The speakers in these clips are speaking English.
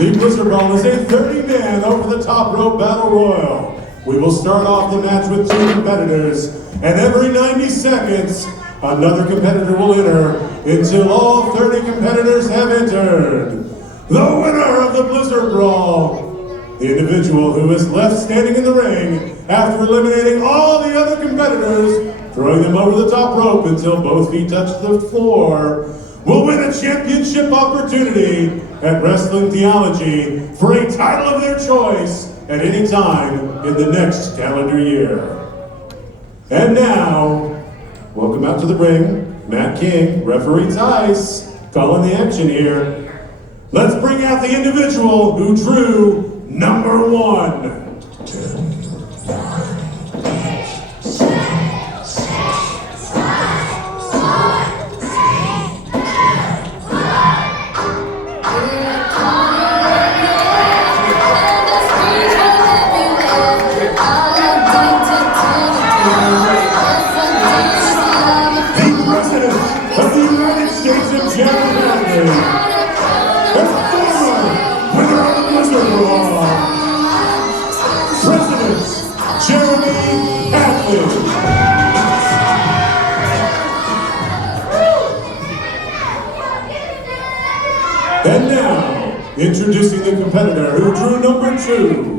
The Blizzard Brawl is a 30-man over-the-top rope battle royal. We will start off the match with 2 competitors, and every 90 seconds, another competitor will enter until all 30 competitors have entered. The winner of the Blizzard Brawl, the individual who is left standing in the ring after eliminating all the other competitors, throwing them over the top rope until both feet touch the floor, will win a championship opportunity at Wrestling Theology for a title of their choice at any time in the next calendar year. And now, welcome out to the ring, Matt King, referee Tice, calling the action here. Let's bring out the individual who drew number 1. And now, introducing the competitor who drew number 2.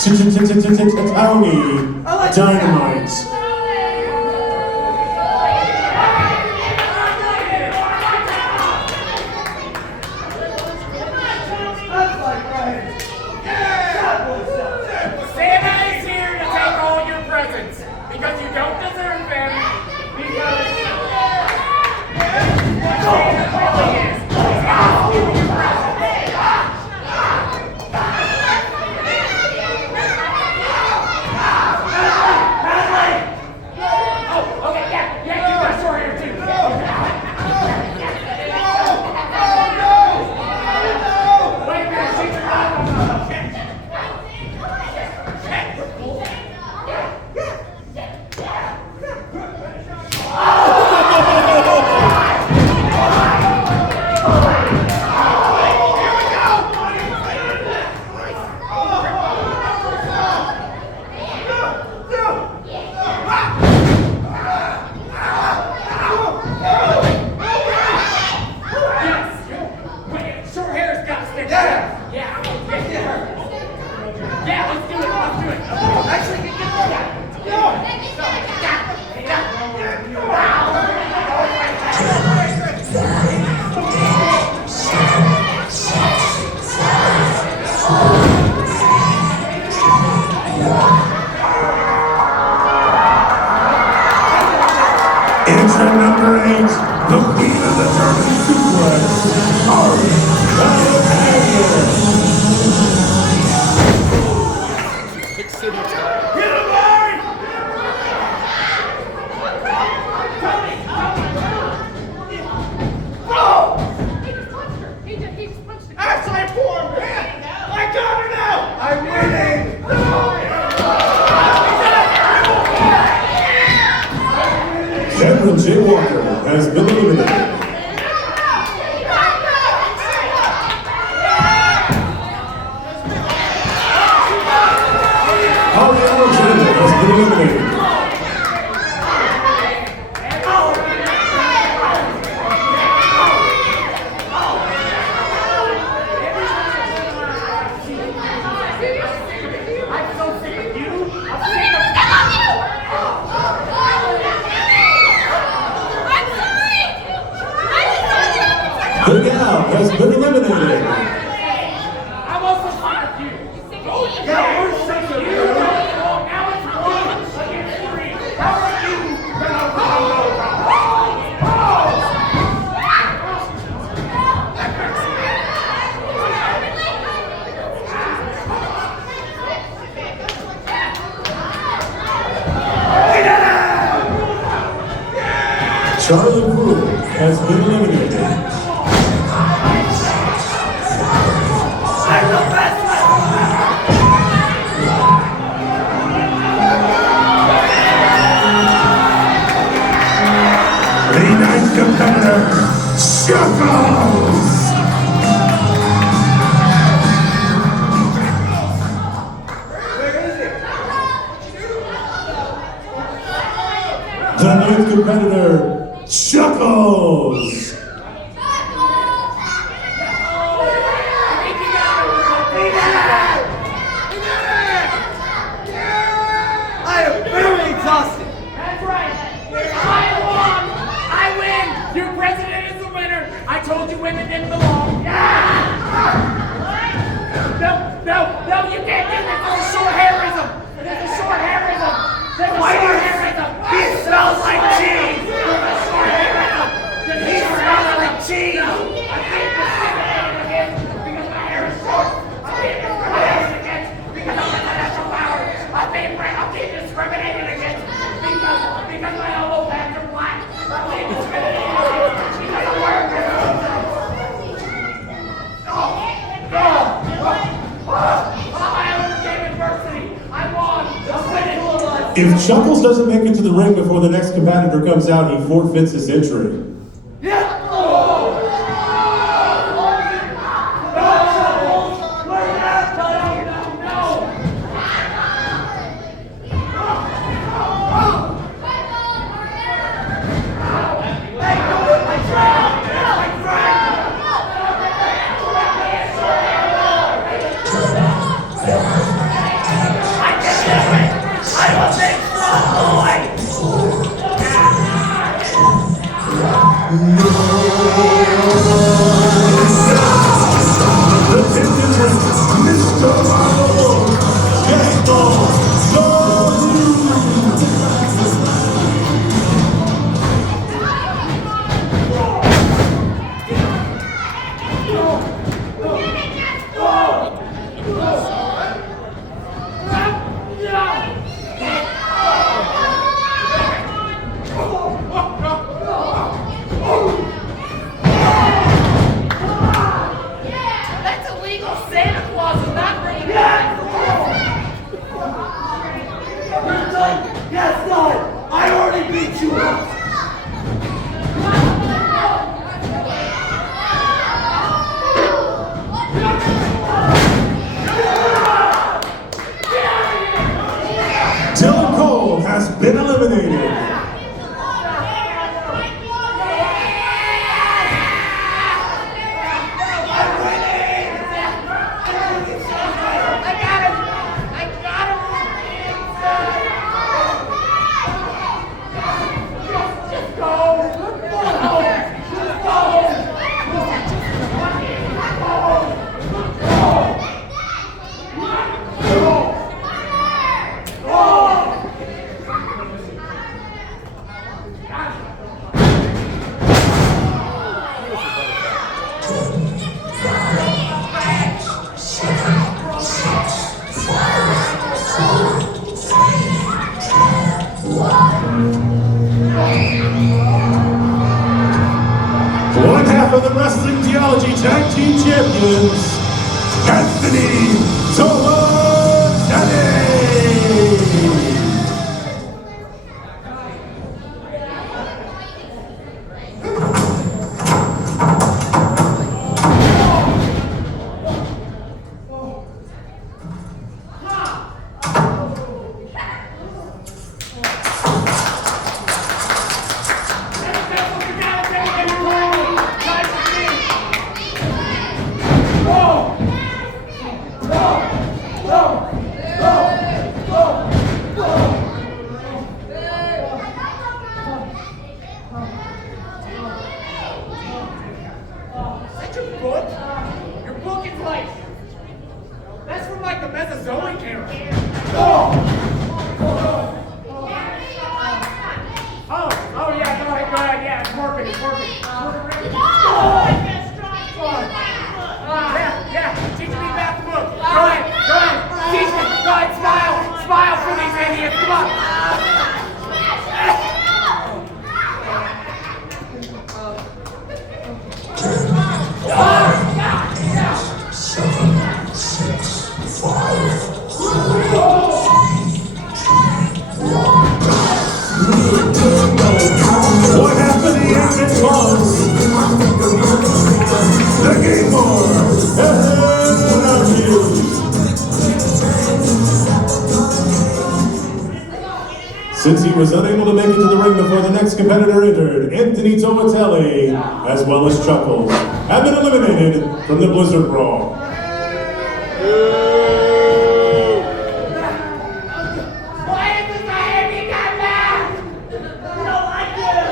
Tony Dynamite. Entrant number 8, the queen of the German suplex, Jay Walker has been eliminated. Holly Alexander has been eliminated. Big Al has been eliminated. I'm also tired of you. Yeah, we're sick of you. Now it's 1 against 3. How are you gonna follow? Charlie Brew has been eliminated. Competitor, Chuckles! The 9th competitor, Chuckles! I am very exhausted. That's right. I won. I win. Your president is the winner. I told you women didn't belong. No, you can't do this. There's a short hairism. There's a short hairism. There's a short hairism. He smells like cheese. There's a short hairism. He smells like cheese. I'm being discriminated against because my hair is short. I'm being discriminated against because I'm a natural flower. I'm being discriminated against because my elbow pads are black. I'm being discriminated against because I'm wearing this. I overcame adversity. I won. I'm winning. If Chuckles doesn't make it to the ring before the next competitor comes out, he forfeits his entry. The Tintin Prince, Mr. Marvel, That's illegal. Santa Claus is not bringing back. You're done? Yes, done. I already beat you once. Dylan Cole has been eliminated. I got him. I got him. Just go. One half of the Wrestling Geology Tag Team Champions, Anthony Tomatani. Your book is like, that's from like the Mesozoic era. Oh, yeah, go ahead, yeah, it's working. Yeah, teach me about the book. Go ahead, teach me, go ahead, smile for these idiots, come on. What happened to the Ancient Monks? The Game Board. Since he was unable to make it to the ring before the next competitor entered, Anthony Tomatani, as well as Chuckles, have been eliminated from the Blizzard Brawl. Why is this my handicap match? You don't like it?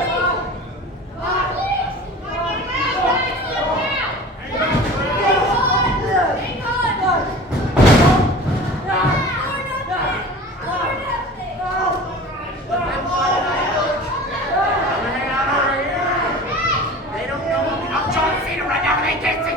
They don't know. I'm John Cena right now, and they can't see.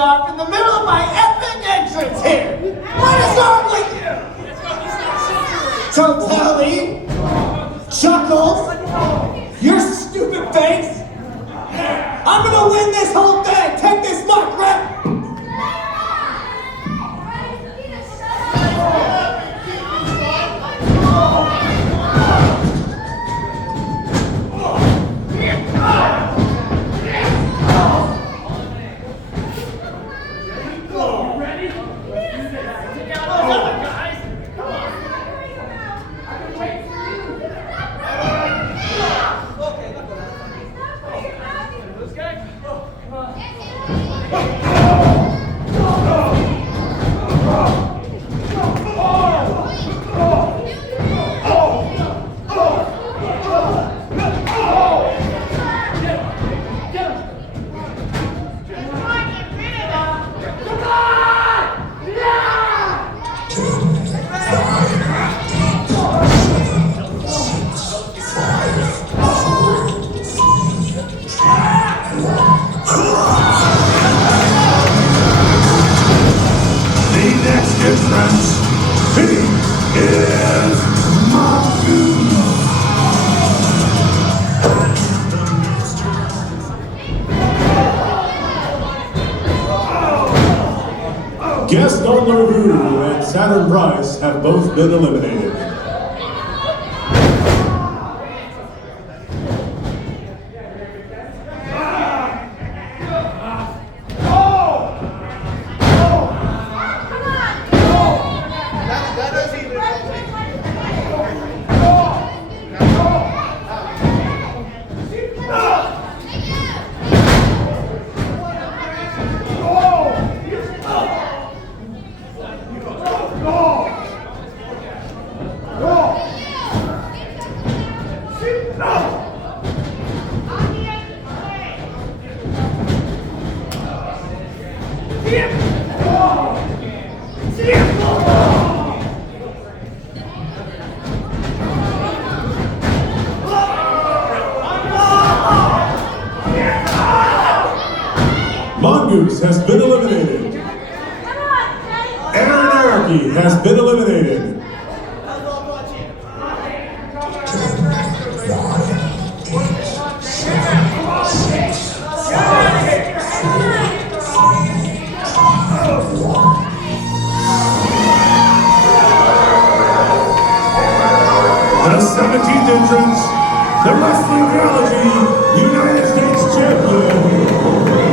off in the middle of my epic entrance here. What is wrong with you? Totality, Chuckles, your stupid face. I'm gonna win this whole thing. Take this muck, rep. Gaston Leroux and Saturn Price have both been eliminated. Mongoose has been eliminated. Anarchy has been eliminated. entrance, the Wrestling Theology United States Champion,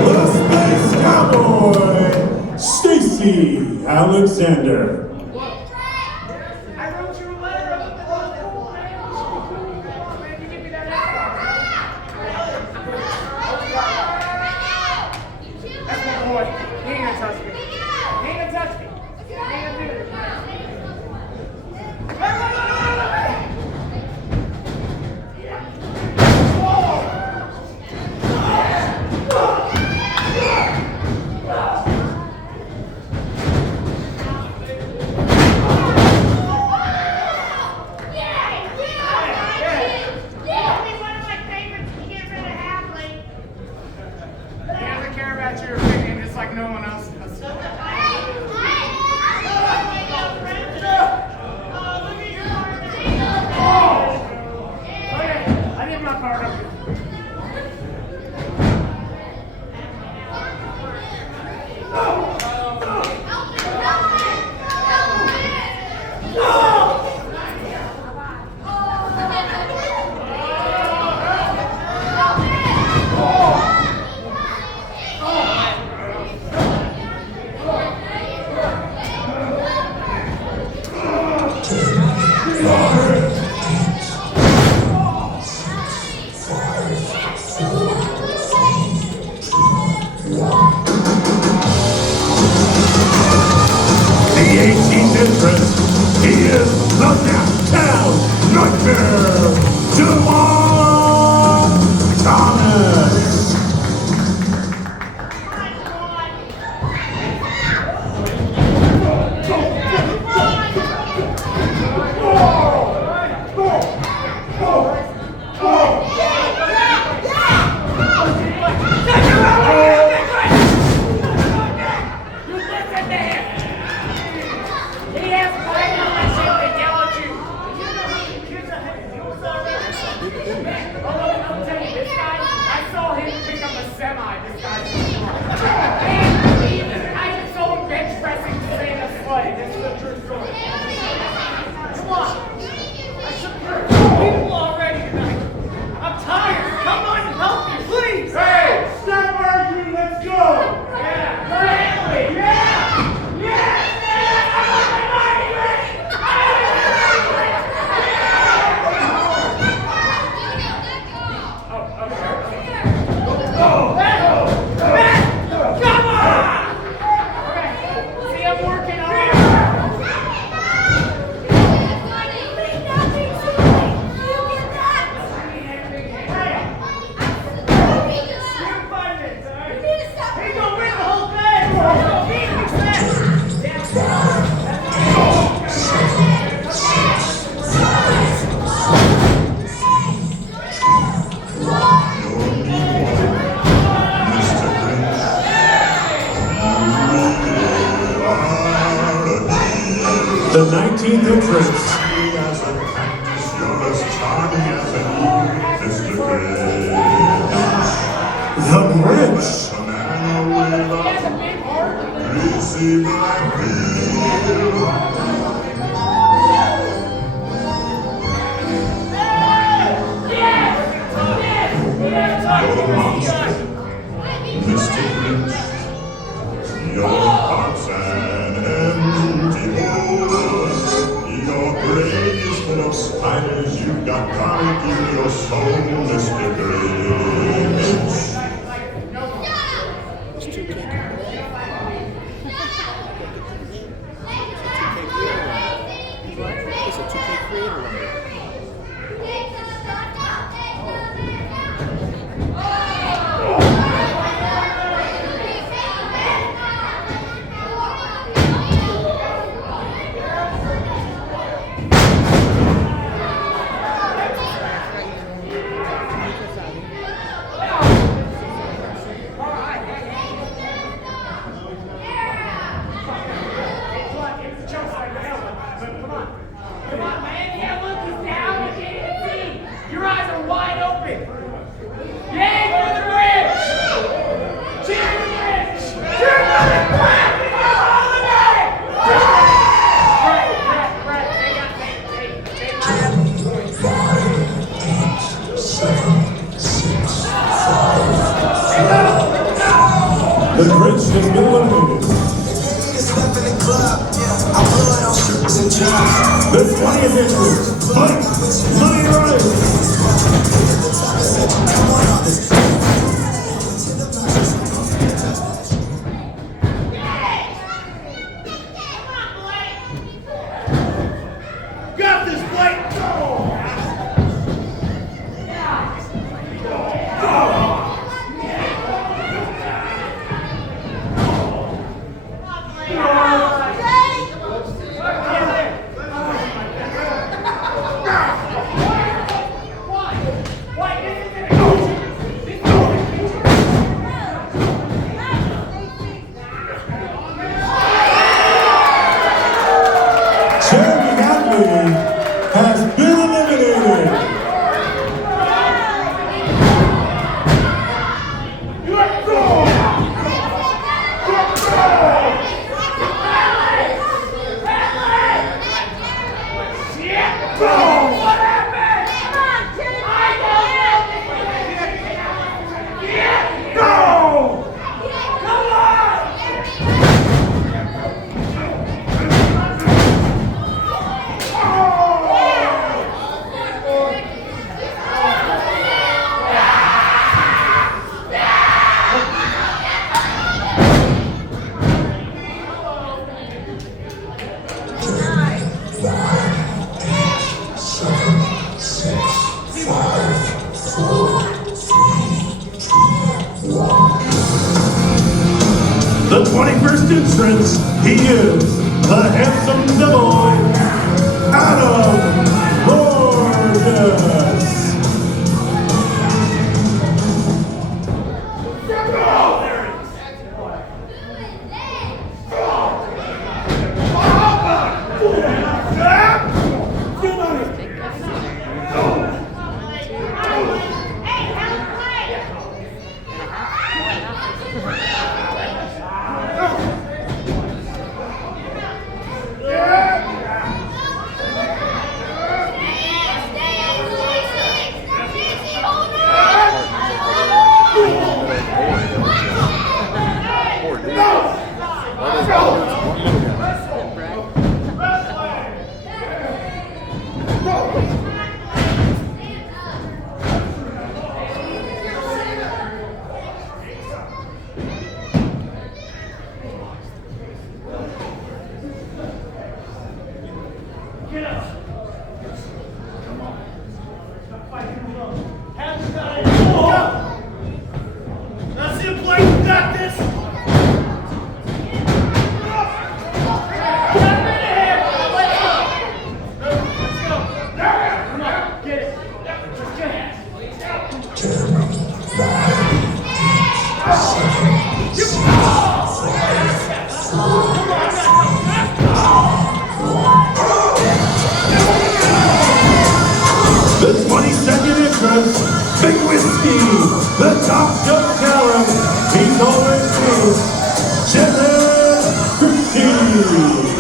the Space Cowboy, Stacy Alexander. I wrote you a letter. Man, you give me that That's my boy. He ain't gonna touch me. He ain't gonna touch me. He ain't gonna do it. He doesn't care about your opinion just like no one else does. Okay, I did my part of it. The 18th entrance, he is the Naptown Nightmare, Devon Thomas. He has plenty of shit to yell at you. I'll tell you, this guy, I saw him pick up a semi. This guy's I just saw him bench pressing to say in a sleigh. This is a true story. Come on. I should hurt people already tonight. I'm tired. Come on and help me, please. Hey, stop arguing, let's go. Yeah, exactly. Yeah. The 19th entrance, the Grinch. Mr. Grinch, your heart's an empty hole. Your brain is full of spiders. You've got garlic in your soul, Mr. Grinch. It's a 2K creator one. been eliminated. The 20th entrant, Fight Money Rise. Got this, Blake! Jeremy Hadley has been eliminated. The 21st entrant, he is the handsome devil, Adam Borges. That's it, Blake. You got this. The 22nd entrant, Big Whiskey, the top shelf talent. He's always been Jared Christie.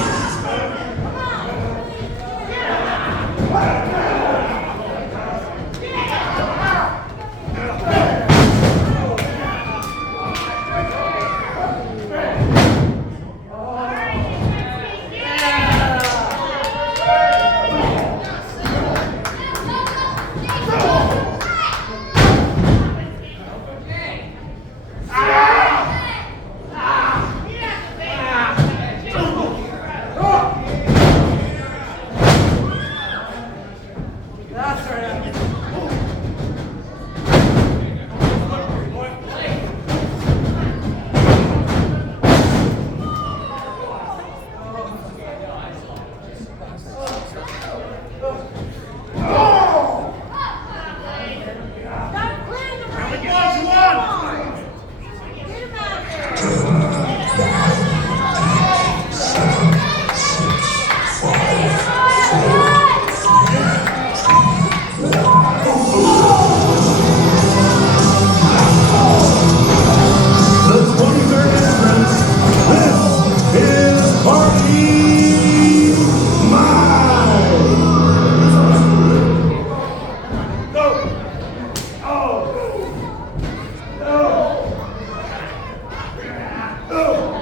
Oh!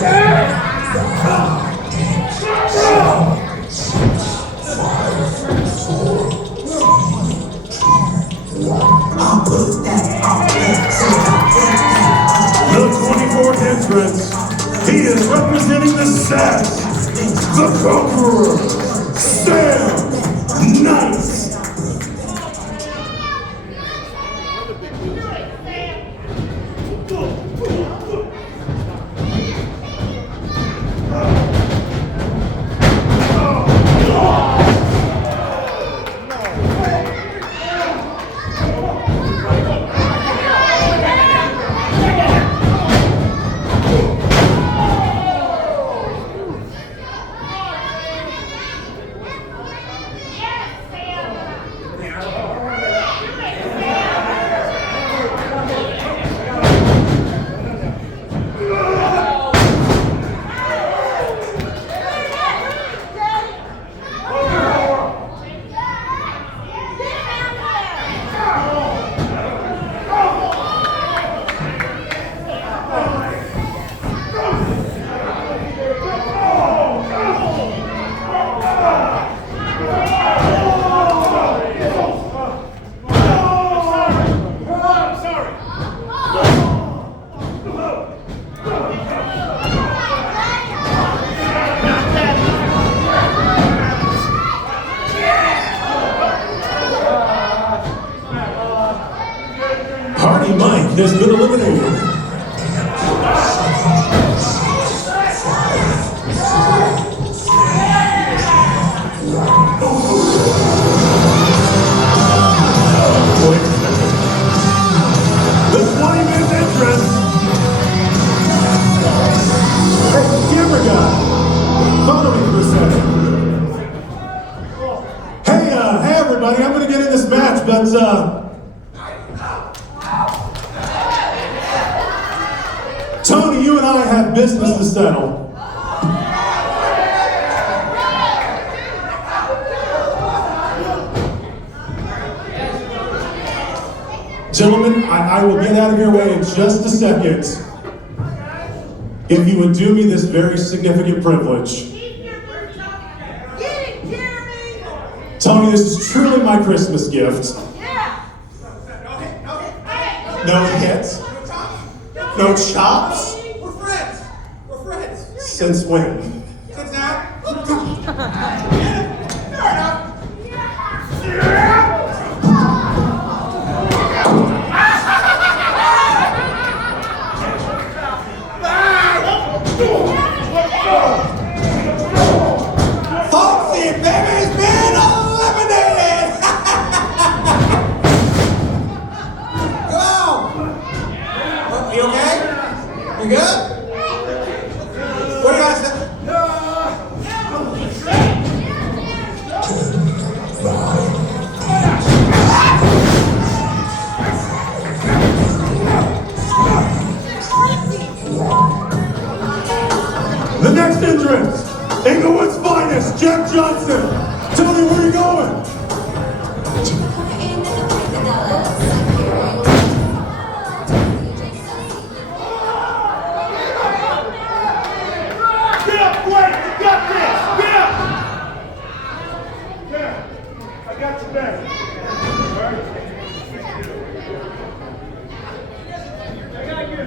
The 24th entrance, he is representing the Sass, the Conqueror, Sam Nice. Hardy Mike has been eliminated. The 20-minute entrance. Hey, camera guy, follow me for a second. Hey everybody, I'm gonna get in this match, but Tony, you and I have business to settle. Gentlemen, I will get out of your way in just a second. If you would do me this very significant privilege. Tony, this is truly my Christmas gift. No hits? No chops? We're friends. We're friends. Since when? Since now. Fair enough. Foxy, baby's been eliminated. Go. Are you okay? You good? What do you guys say? The next entrance, Inglewood's finest, Jeff Johnson. Tony, where are you going? Get up, Blake! You got this! Get up! Yeah, I got your back. I got you.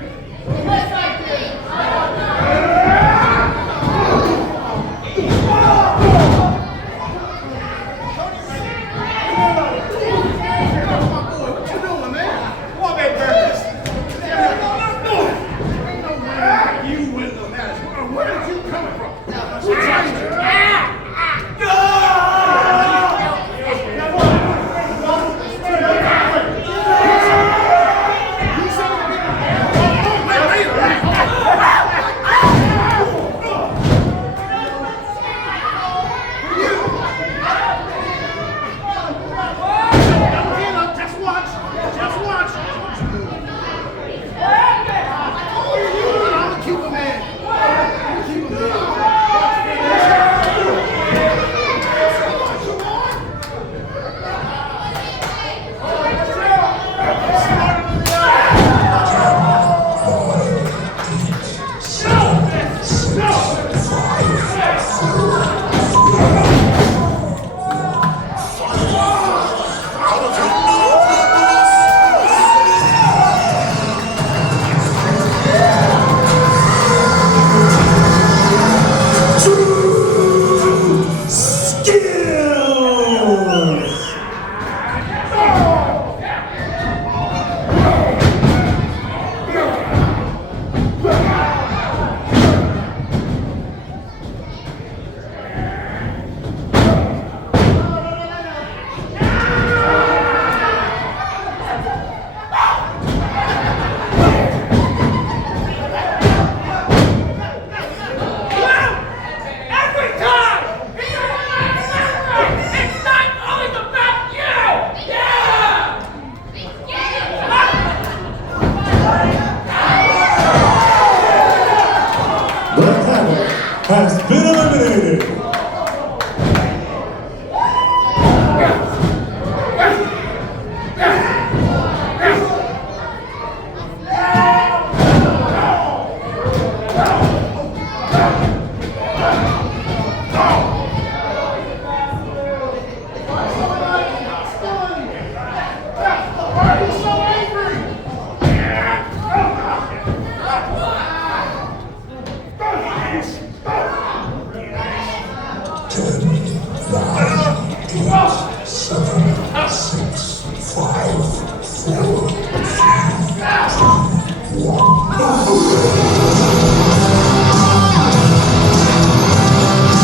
has been eliminated.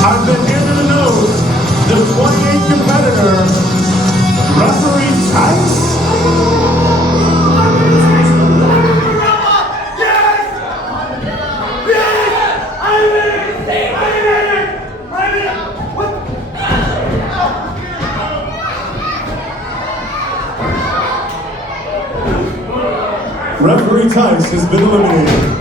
I've been given to know the 28th competitor, referee Tice. Referee Tice has been eliminated.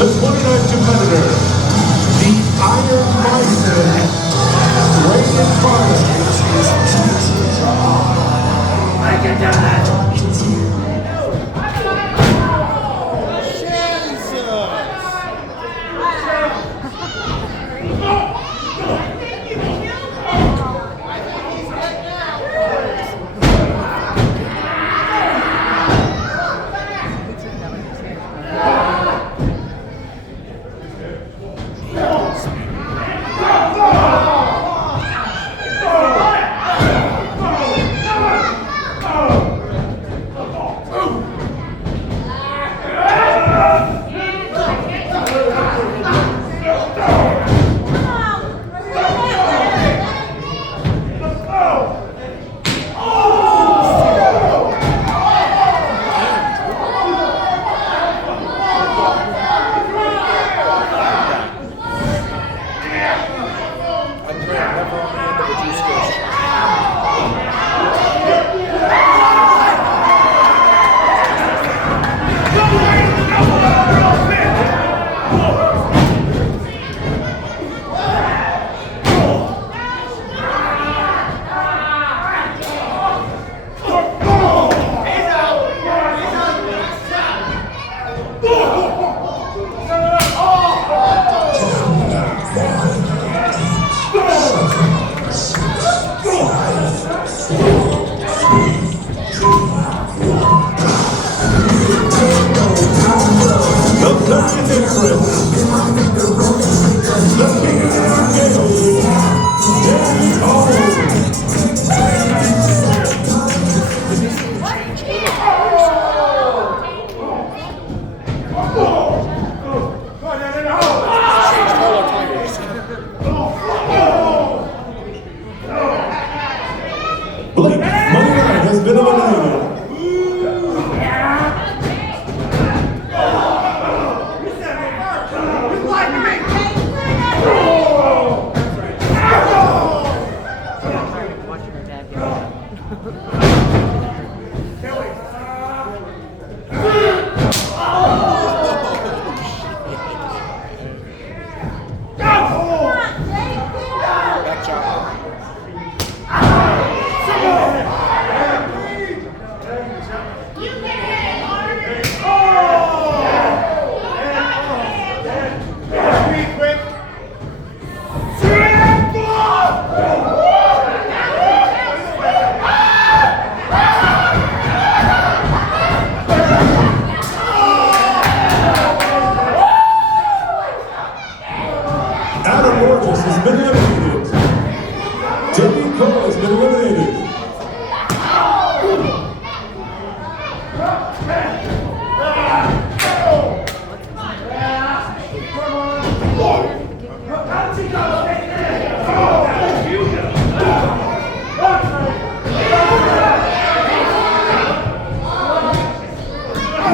The 29th competitor, the Iron Bison, Raven Fire. I can do that! Blake Moneyline has been eliminated. You lied to me!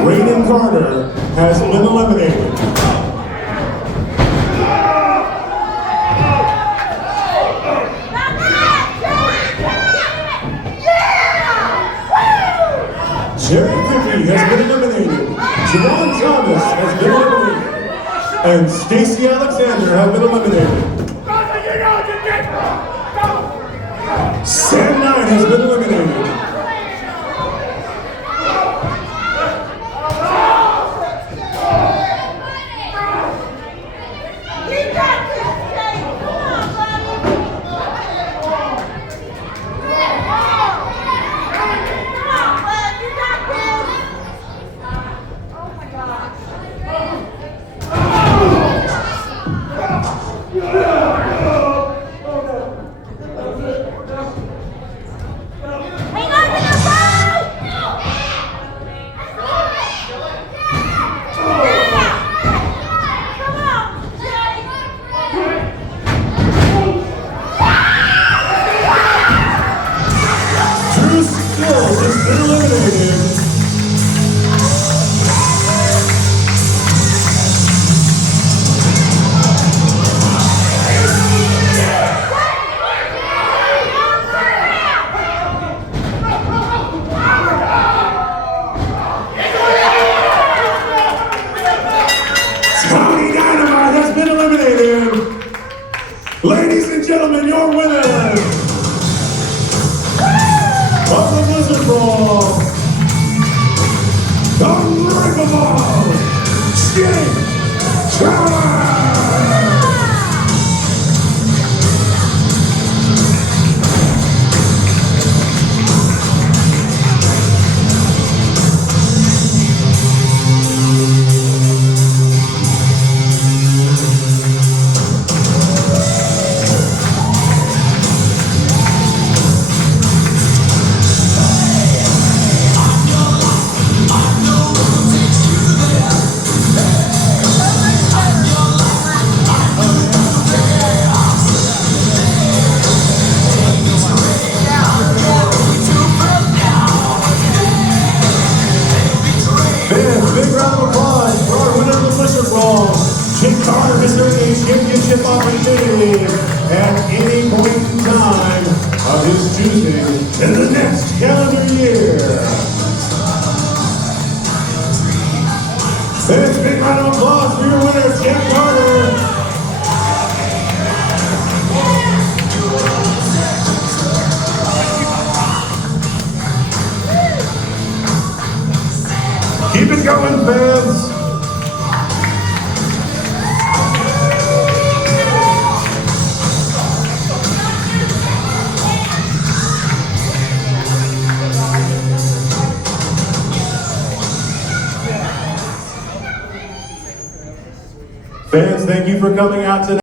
Raiden Carter has been eliminated. Jerry Ricky has been eliminated. Javon Thomas has been eliminated. And Stacy Alexander have been eliminated. Sam Knight has been eliminated. Ladies and gentlemen, your winner of the Blizzard Brawl, the Unbreakable Jake Tower! Big round of applause for our winner of the Blizzard Brawl, Jake Carter, Mr. Championship opportunity at any point in time of his choosing in the next calendar year. Let's big round of applause for your winner, Jake Carter. Keep it going, fans. Fans, thank you for coming out tonight.